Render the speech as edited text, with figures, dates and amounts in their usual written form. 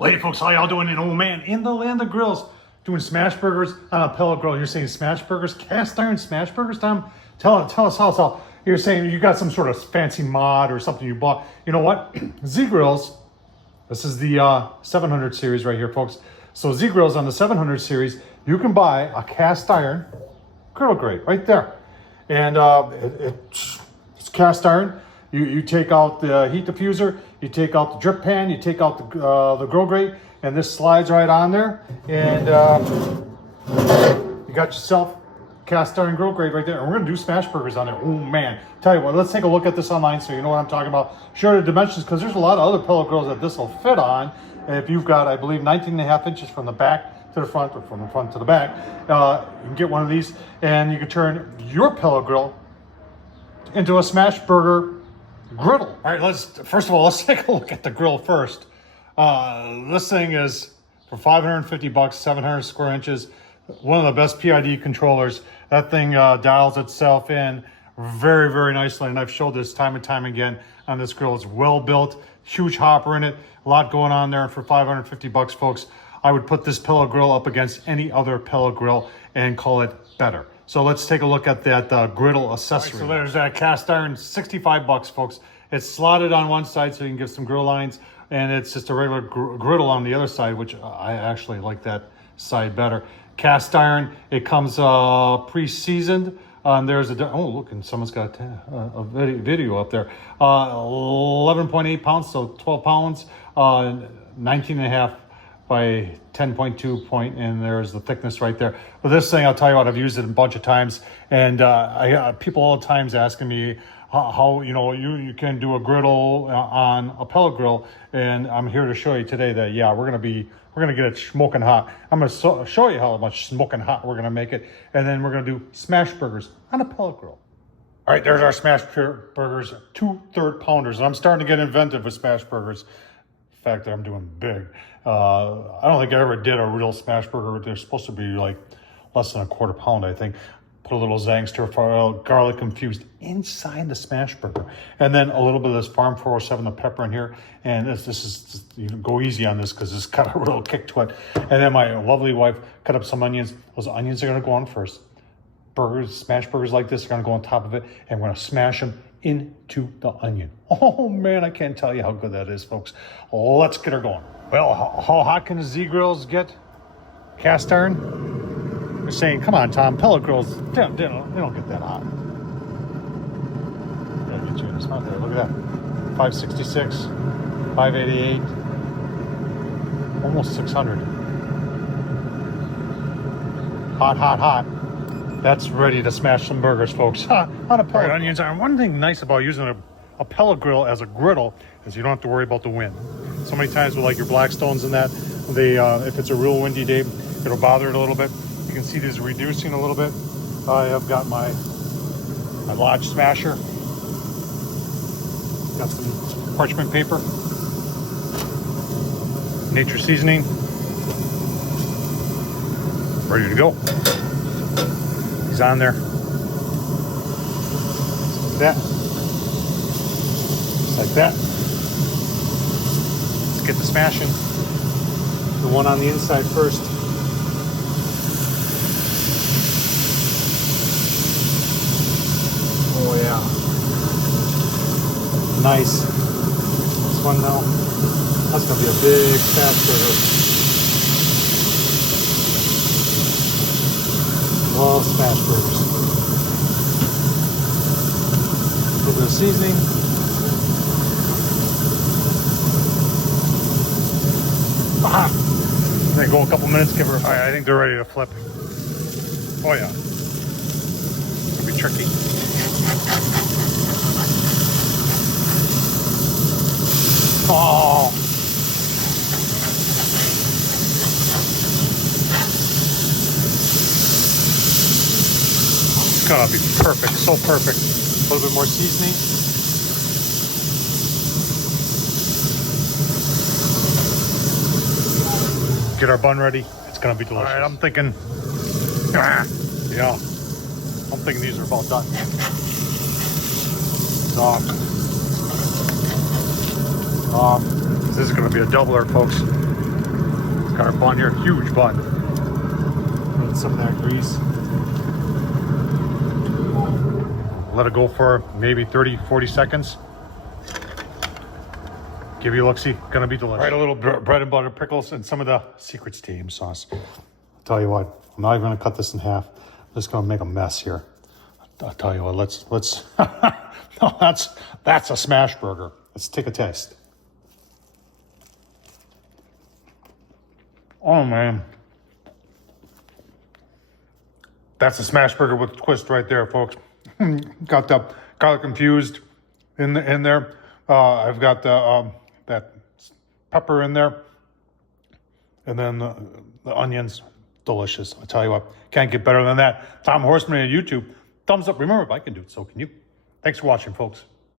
Hey folks, how y'all doing? And oh man, in the land of grills, doing smash burgers on a pellet grill. You're saying smash burgers, cast iron smash burgers, Tom? Tell us how. You're saying you got some sort of fancy mod or something you bought. You know what? Z Grills, this is the 700 series right here, folks. So Z Grills on the 700 series, you can buy a cast iron griddle grate right there. And it's cast iron. You take out the heat diffuser, you take out the drip pan, you take out the grill grate, and this slides right on there. And you got yourself cast iron grill grate right there. And we're gonna do smash burgers on there. Oh man, tell you what, let's take a look at this online so you know what I'm talking about. Show the dimensions, because there's a lot of other pellet grills that this will fit on. And if you've got, I believe, 19.5 inches from the back to the front, or from the front to the back, you can get one of these, and you can turn your pellet grill into a smash burger griddle. All right, first of all, let's take a look at the grill first. This thing is for 550 bucks, 700 square inches. One of the best PID controllers. That thing dials itself in very, very nicely. And I've showed this time and time again on this grill. It's well built, huge hopper in it, a lot going on there. And for 550 bucks, folks, I would put this pellet grill up against any other pellet grill and call it better. So let's take a look at that griddle accessory. Right, so there's that cast iron, 65 bucks, folks. It's slotted on one side so you can get some grill lines, and it's just a regular griddle on the other side, which I actually like that side better. Cast iron, it comes pre-seasoned. There's oh look, and someone's got a video up there. 11.8 pounds, so 12 pounds, 19.5 by 10.2 point, and there's the thickness right there. But this thing, I'll tell you what, I've used it a bunch of times, and people all the times asking me how you can do a griddle on a pellet grill, and I'm here to show you today that yeah, we're gonna get it smoking hot. I'm gonna show you how much smoking hot we're gonna make it, and then we're gonna do smash burgers on a pellet grill. All right, there's our smash burgers, 2 third pounders, and I'm starting to get inventive with smash burgers. The fact that I'm doing big. I don't think I ever did a real smash burger. They're supposed to be like less than a quarter pound, I think. Put a little Zang stir fry oil, garlic infused inside the smash burger, and then a little bit of this Farm 407, the pepper in here. And this is just, go easy on this because it's got a real kick to it. And then my lovely wife cut up some onions. Those onions are going to go on first. Smash burgers like this are going to go on top of it, and we're going to smash them into the onion. Oh man, I can't tell you how good that is, folks. Let's get her going. Well, how hot can the Z Grills get? Cast iron? They're saying, come on, Tom, pellet grills, they don't get that hot. Gotta get you in the spot there. Look at that. 566, 588, almost 600. Hot, hot, hot. That's ready to smash some burgers, folks. On a pellet onions iron. One thing nice about using a pellet grill as a griddle is you don't have to worry about the wind. So many times with like your Blackstones and that, they if it's a real windy day, it'll bother it a little bit. You can see these reducing a little bit. I have got my Lodge Smasher. Got some parchment paper. Nature seasoning. Ready to go. He's on there. Like that. Just like that. Let's get the smashing. The one on the inside first. Oh yeah. Nice. This one now. That's gonna be a big smash burger. Love smash burgers. A little bit of seasoning. Aha! Then go a couple minutes, give her a fire. I think they're ready to flip. Oh yeah. It's gonna be tricky. Oh! It's gonna be perfect, so perfect. A little bit more seasoning. Get our bun ready. It's gonna be delicious. All right, I'm thinking, yeah, I'm thinking these are about done. This is gonna be a doubler, folks. Got our bun here, huge bun. Put in some of that grease. Let it go for maybe 30, 40 seconds. Give you a look-see, gonna be delicious. Right, a little bread and butter pickles and some of the secret steam sauce. I'll tell you what, I'm not even gonna cut this in half. I'm just gonna make a mess here. I'll tell you what, let's no, that's a smash burger. Let's take a taste. Oh man. That's a smash burger with a twist right there, folks. Got the garlic infused in there. I've got the that pepper in there, and then the onions. Delicious. I tell you what, can't get better than that. Tom Horsman on YouTube. Thumbs up. Remember, if I can do it, so can you. Thanks for watching, folks.